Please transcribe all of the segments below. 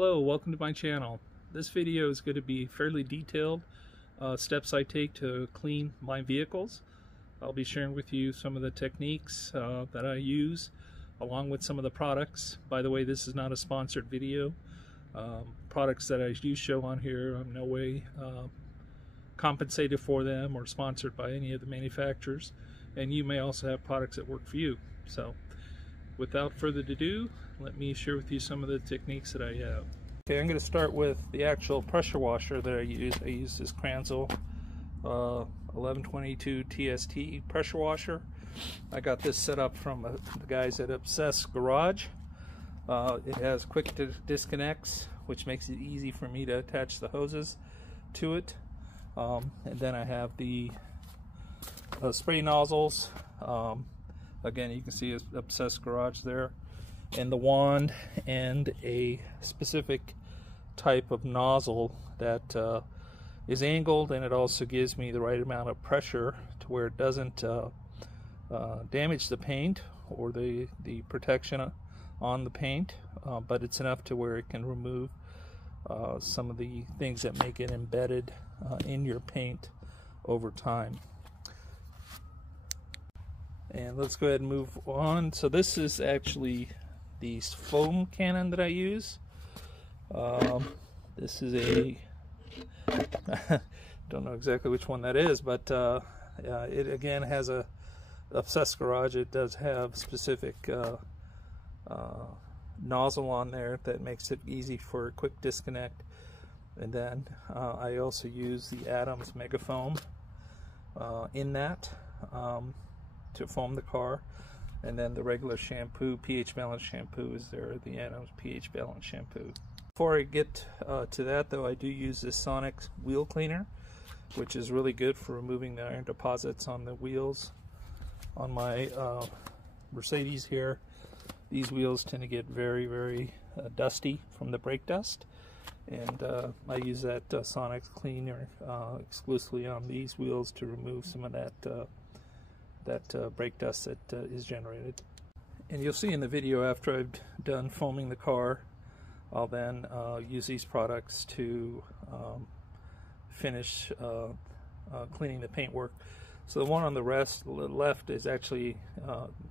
Hello, welcome to my channel. This video is going to be fairly detailed steps I take to clean my vehicles. I'll be sharing with you some of the techniques that I use along with some of the products. By the way, this is not a sponsored video. Products that I do show on here, I'm in no way compensated for them or sponsored by any of the manufacturers, and you may also have products that work for you. So without further ado, let me share with you some of the techniques that I have. Okay, I'm going to start with the actual pressure washer that I use. I use this Kranzle 1122 TST pressure washer. I got this set up from the guys at Ethos Garage. It has quick disconnects, which makes it easy for me to attach the hoses to it. And then I have the spray nozzles. Again, you can see Ethos Garage there, and the wand, and a specific type of nozzle that is angled, and it also gives me the right amount of pressure to where it doesn't damage the paint or the protection on the paint, but it's enough to where it can remove some of the things that make it embedded in your paint over time. And let's go ahead and move on. So this is actually the foam cannon that I use. This is a don't know exactly which one that is, but it again has a Ethos Garage. It does have specific nozzle on there that makes it easy for a quick disconnect. And then I also use the Adams Megafoam in that to foam the car, and then the regular shampoo, pH balance shampoo, is there, the Adams pH balance shampoo. Before I get to that though, I do use this Sonax wheel cleaner, which is really good for removing the iron deposits on the wheels. On my Mercedes here, these wheels tend to get very dusty from the brake dust, and I use that Sonax cleaner exclusively on these wheels to remove some of that brake dust that is generated. And you'll see in the video, after I've done foaming the car, I'll then use these products to finish cleaning the paintwork. So the one on the left is actually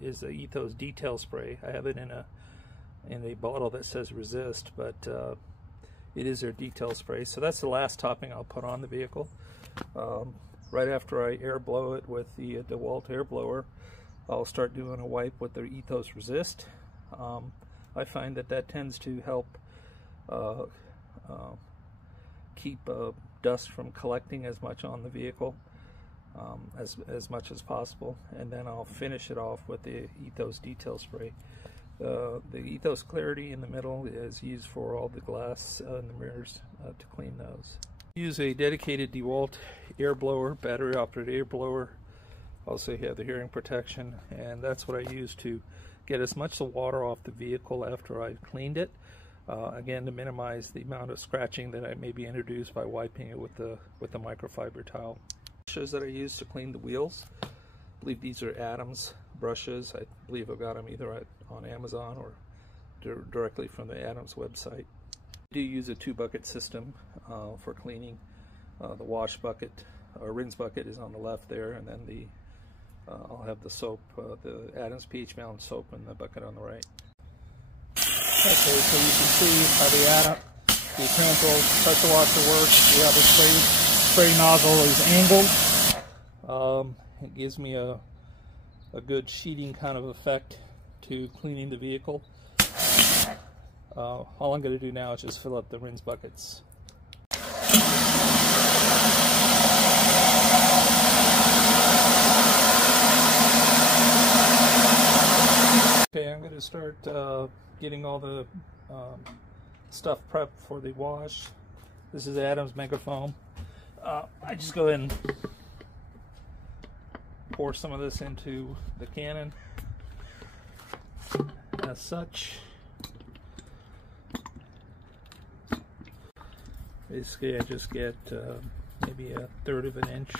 is the Ethos detail spray. I have it in a bottle that says Resist, but it is their detail spray. So that's the last topping I'll put on the vehicle. Right after I air blow it with the DeWalt air blower, I'll start doing a wipe with the Ethos Resist. I find that tends to help keep dust from collecting as much on the vehicle as much as possible. And then I'll finish it off with the Ethos detail spray. The Ethos Clarity in the middle is used for all the glass in the mirrors to clean those. Use a dedicated DeWalt air blower, battery operated air blower. Also you have the hearing protection, and that's what I use to get as much of the water off the vehicle after I've cleaned it. Again, to minimize the amount of scratching that I may be introduced by wiping it with the microfiber towel. Brushes that I use to clean the wheels, I believe these are Adams brushes. I believe I got them either on Amazon or directly from the Adams website. I do use a 2-bucket system for cleaning. The wash bucket or rinse bucket is on the left there, and then I'll have the soap, the Adams pH balance soap, in the bucket on the right. Okay, so you can see how the Kranzle pressure washer works. We have the spray nozzle is angled. It gives me a good sheeting kind of effect to cleaning the vehicle. All I'm going to do now is just fill up the rinse buckets. Okay, I'm going to start getting all the stuff prepped for the wash. This is Adams Megafoam. I just go ahead and pour some of this into the cannon as such. Basically, I just get maybe 1/3 of an inch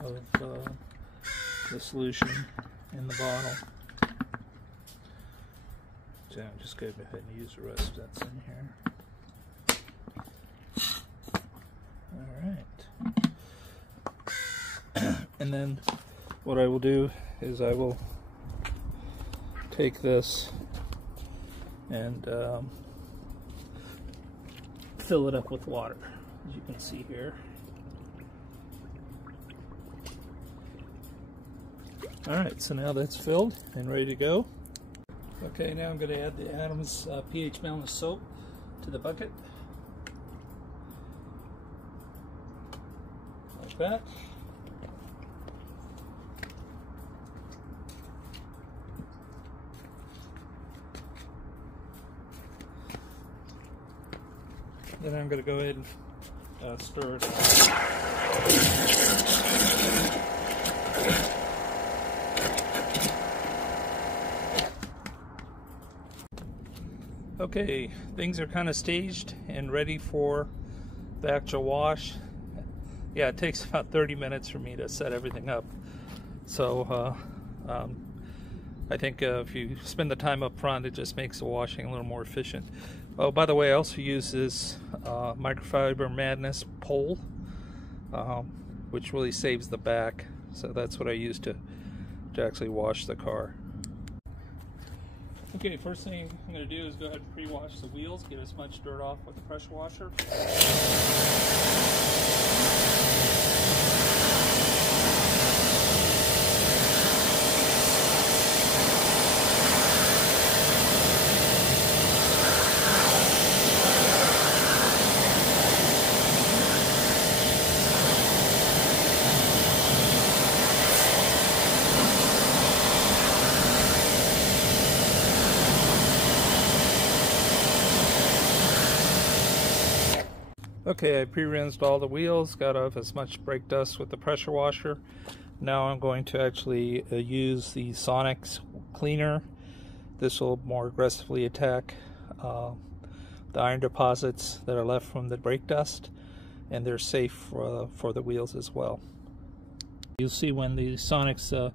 of the solution in the bottle. So I'm just going to go ahead and use the rest that's in here. Alright. And then what I will do is I will take this and fill it up with water, as you can see here. Alright, so now that's filled and ready to go. Okay, now I'm going to add the Adams pH balanced soap to the bucket. Like that. Then I'm going to go ahead and stir it up. Okay, things are kind of staged and ready for the actual wash. Yeah, it takes about 30 minutes for me to set everything up. So I think if you spend the time up front, it just makes the washing a little more efficient. Oh, by the way, I also use this Microfiber Madness pole, which really saves the back. So that's what I use to actually wash the car. Okay, first thing I'm going to do is go ahead and pre-wash the wheels, get as much dirt off with the pressure washer. Okay, I pre-rinsed all the wheels, got off as much brake dust with the pressure washer. Now I'm going to actually use the Sonax cleaner. This will more aggressively attack the iron deposits that are left from the brake dust, and they're safe for the wheels as well. You'll see when the Sonax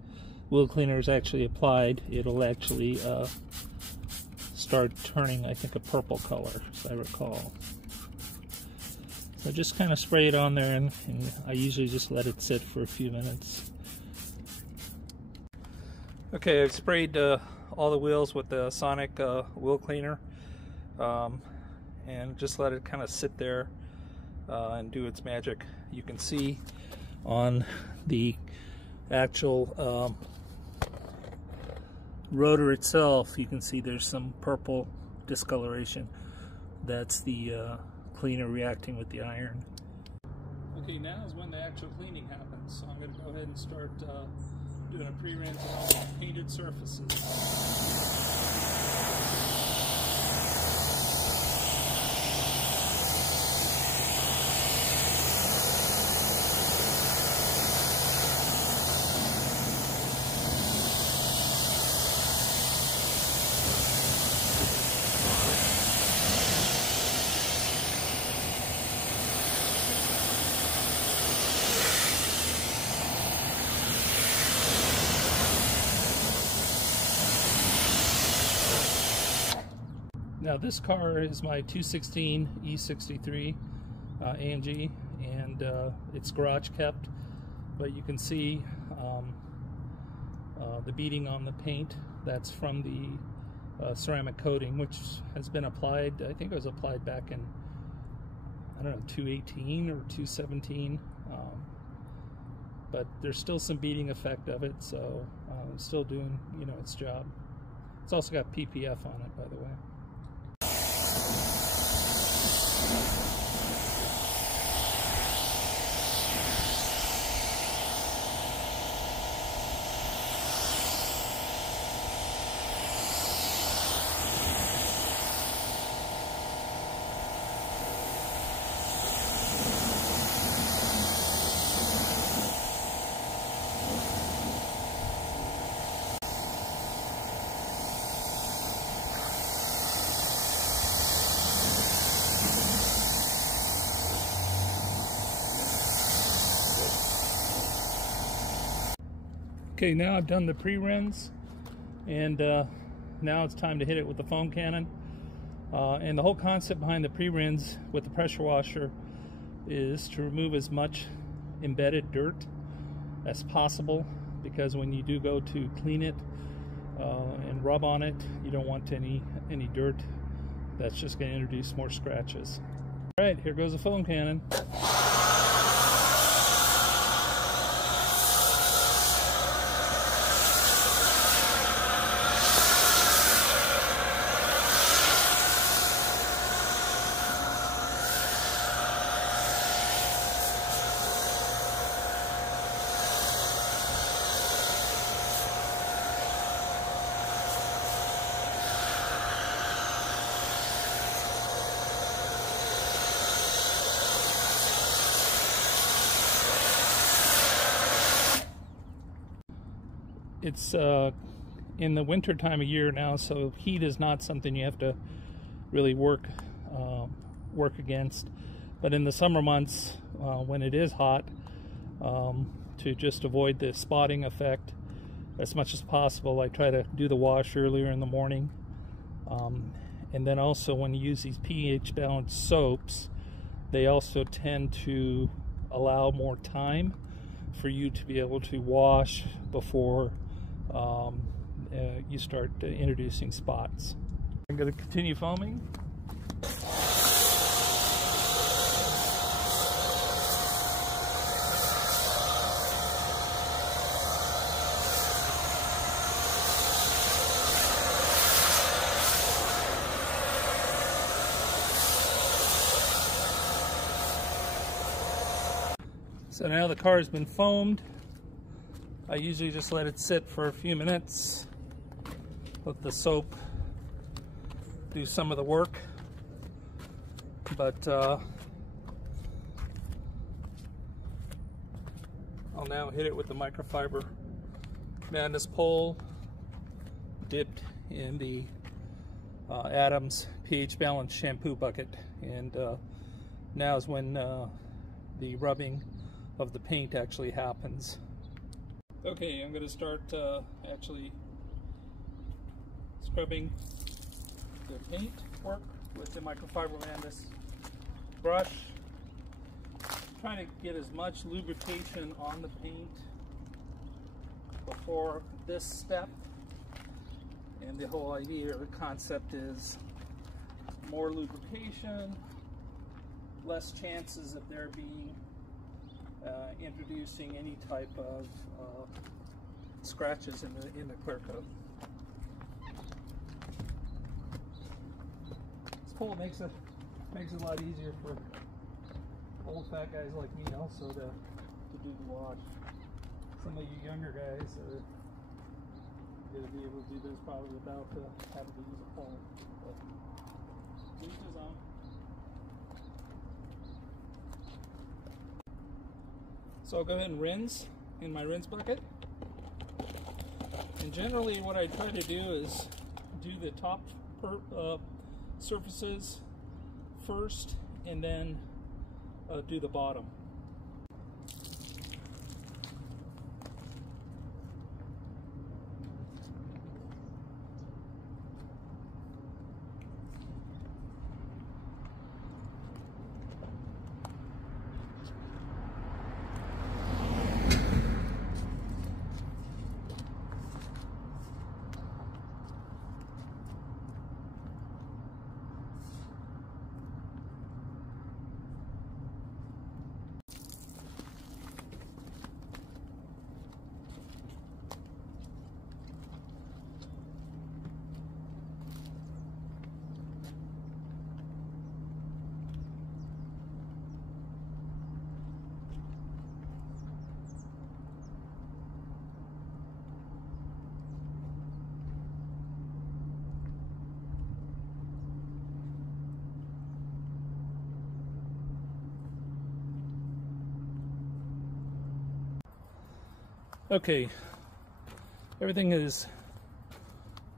wheel cleaner is actually applied, it'll actually start turning, I think, a purple color, as I recall. So just kind of spray it on there, and I usually just let it sit for a few minutes. Okay, I've sprayed all the wheels with the Sonic wheel cleaner, and just let it kind of sit there and do its magic. You can see on the actual rotor itself, you can see there's some purple discoloration. That's the cleaner reacting with the iron. Okay, now is when the actual cleaning happens. So I'm going to go ahead and start doing a pre-rinse on all the painted surfaces. Now this car is my 216 E63 AMG, and it's garage kept, but you can see the beading on the paint. That's from the ceramic coating, which has been applied, I think it was applied back in, I don't know, 2018 or 2017, but there's still some beading effect of it, so it's still doing, you know, its job. It's also got PPF on it, by the way. Okay, now I've done the pre-rinse, and Now it's time to hit it with the foam cannon. And the whole concept behind the pre-rinse with the pressure washer is to remove as much embedded dirt as possible, because when you do go to clean it and rub on it, you don't want any dirt that's just going to introduce more scratches. All right, here goes the foam cannon. It's in the winter time of year now, so heat is not something you have to really work against. But in the summer months, when it is hot, to just avoid the spotting effect as much as possible, I try to do the wash earlier in the morning. And then also when you use these pH balanced soaps, they also tend to allow more time for you to be able to wash before you start introducing spots. I'm going to continue foaming. So now the car has been foamed. I usually just let it sit for a few minutes, let the soap do some of the work. But I'll now hit it with the microfiber madness pole dipped in the Adams pH balanced shampoo bucket. And now is when the rubbing of the paint actually happens. Okay, I'm going to start actually scrubbing the paint work with the microfiber madness brush. Trying to get as much lubrication on the paint before this step. And the whole idea or concept is more lubrication, less chances of there being introducing any type of scratches in the clear coat. This pole makes it a lot easier for old fat guys like me also to do the wash. Some of you younger guys are going to be able to do this probably without having to use a pole. But each his own. So I'll go ahead and rinse in my rinse bucket. And generally what I try to do is do the top surfaces first and then do the bottom. Okay, everything is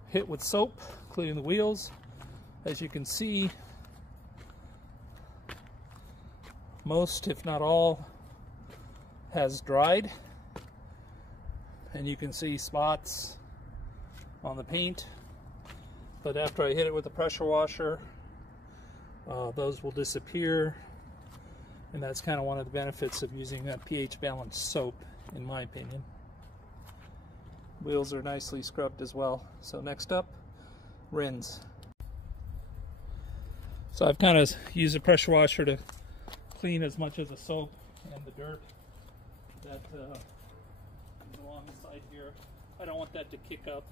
hit with soap, including the wheels. As you can see, most, if not all, has dried. And you can see spots on the paint. but after I hit it with the pressure washer, those will disappear, and that's kind of one of the benefits of using a pH balanced soap, in my opinion. Wheels are nicely scrubbed as well. So next up, rinse. So I've kind of used a pressure washer to clean as much of the soap and the dirt that is along the side here. I don't want that to kick up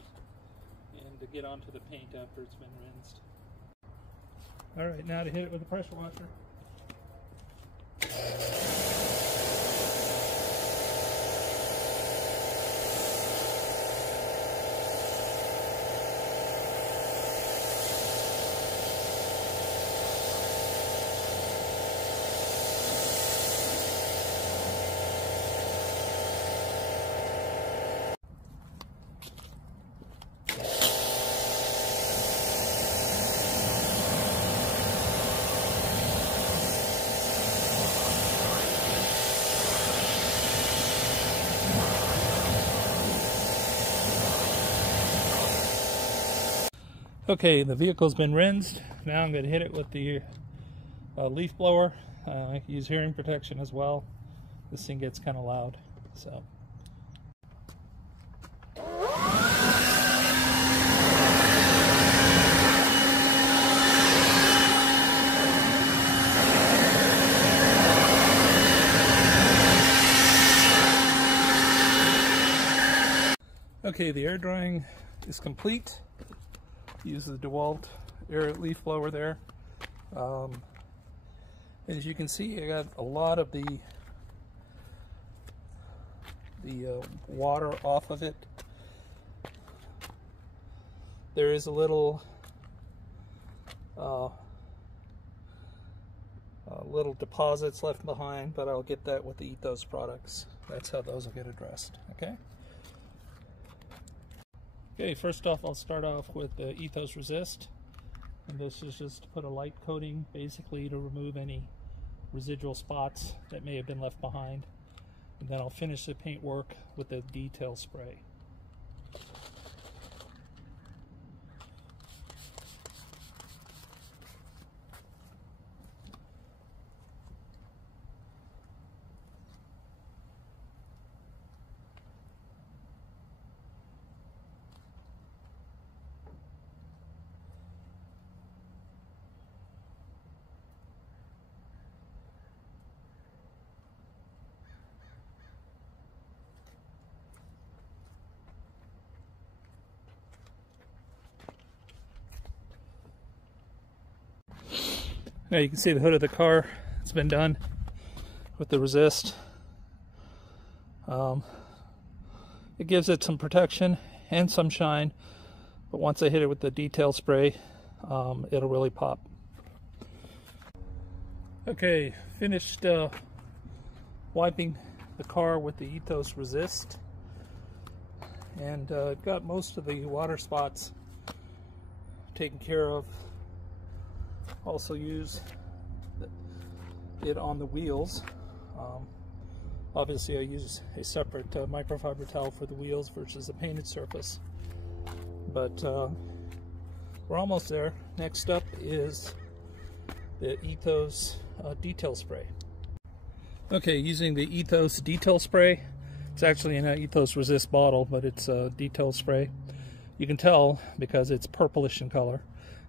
and to get onto the paint after it's been rinsed. Alright, now to hit it with the pressure washer. Okay, the vehicle's been rinsed. Now I'm going to hit it with the leaf blower. I can use hearing protection as well. This thing gets kind of loud, so. Okay, the air drying is complete. Use the DeWalt air leaf blower there. As you can see, I got a lot of the water off of it. There is a little deposits left behind, but I'll get that with the Ethos products. That's how those will get addressed. Okay. Okay, first off, I'll start off with the Ethos Resist, and this is just to put a light coating, basically to remove any residual spots that may have been left behind, and then I'll finish the paint work with the detail spray. Now you can see the hood of the car. It's been done with the Resist. It gives it some protection and some shine, but once I hit it with the detail spray, it'll really pop. Okay, finished wiping the car with the Ethos Resist, and got most of the water spots taken care of. Also use it on the wheels. Obviously I use a separate microfiber towel for the wheels versus the painted surface, but we're almost there. Next up is the Ethos detail spray. Okay, using the Ethos detail spray. It's actually in an Ethos Resist bottle, but it's a detail spray. You can tell because it's purplish in color.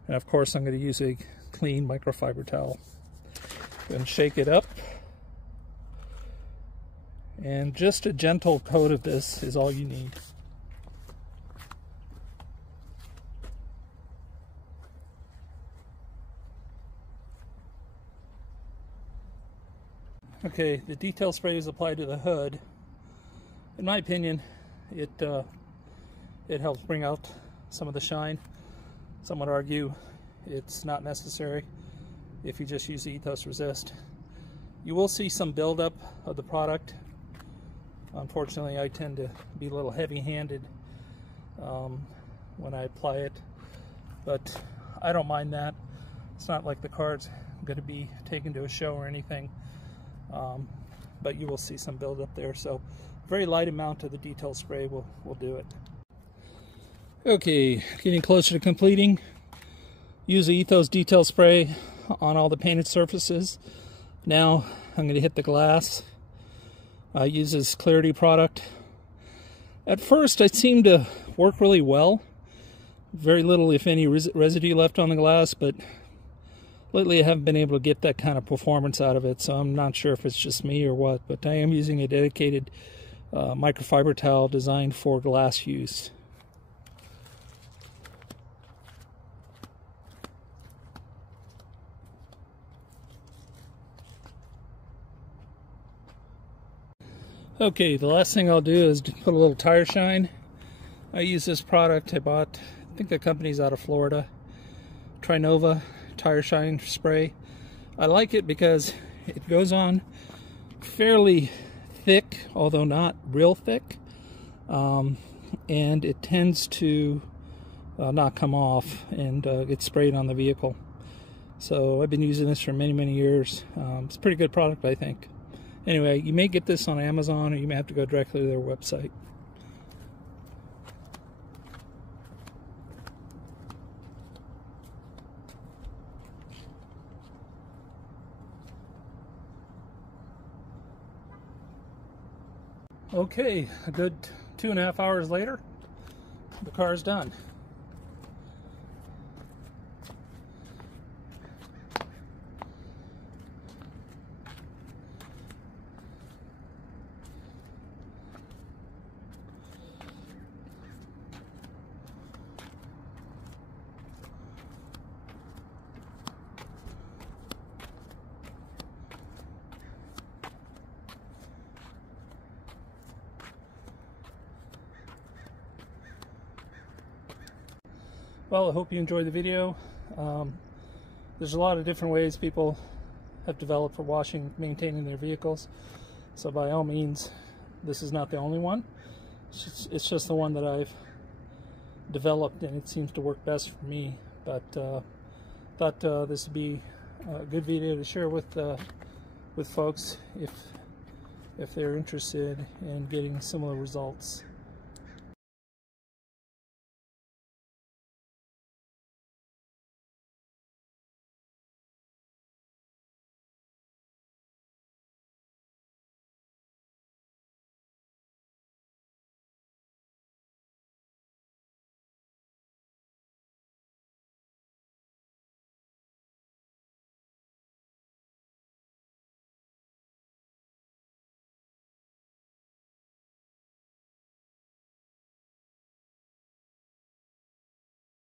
And of course I'm going to use a clean microfiber towel. And shake it up. And just a gentle coat of this is all you need. Okay, the detail spray is applied to the hood. In my opinion, it helps bring out some of the shine. Some would argue it's not necessary if you just use the Ethos Resist. You will see some buildup of the product. Unfortunately, I tend to be a little heavy-handed when I apply it, but I don't mind that. It's not like the car's going to be taken to a show or anything, but you will see some buildup there. So a very light amount of the detail spray will do it. Okay, getting closer to completing. Use the Ethos detail spray on all the painted surfaces. Now I'm going to hit the glass. I use this Clarity product. At first it seemed to work really well. Very little, if any, residue left on the glass, but lately I haven't been able to get that kind of performance out of it, so I'm not sure if it's just me or what, but I am using a dedicated microfiber towel designed for glass use. Okay, the last thing I'll do is put a little tire shine. I use this product I bought, I think the company's out of Florida, Trinova tire shine spray. I like it because it goes on fairly thick, although not real thick, and it tends to not come off and get sprayed on the vehicle. So I've been using this for many years. It's a pretty good product, I think. Anyway, you may get this on Amazon, or you may have to go directly to their website. Okay, a good 2.5 hours later, the car is done. Well, I hope you enjoyed the video. There's a lot of different ways people have developed for washing, maintaining their vehicles. So by all means, this is not the only one. It's just the one that I've developed, and it seems to work best for me. But thought this would be a good video to share with folks if they're interested in getting similar results.